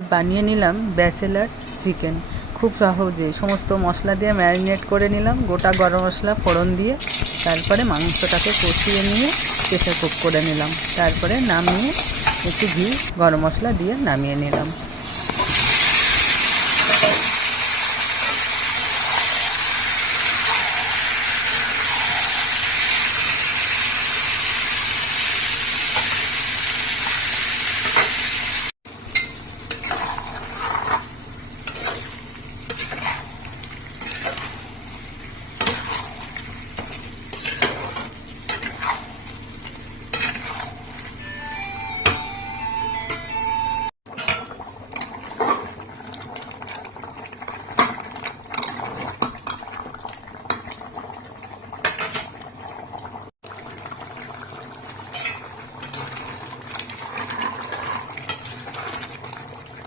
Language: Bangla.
বানিয়ে নিলাম ব্যাচেলার চিকেন। খুব সহজে সমস্ত মশলা দিয়ে ম্যারিনেট করে নিলাম, গোটা গরম মশলা ফোড়ন দিয়ে। তারপরে মাংসটাকে কষিয়ে নিয়ে প্রেসার কুক করে নিলাম। তারপরে নামিয়ে একটু ঘি গরম মশলা দিয়ে নামিয়ে নিলাম।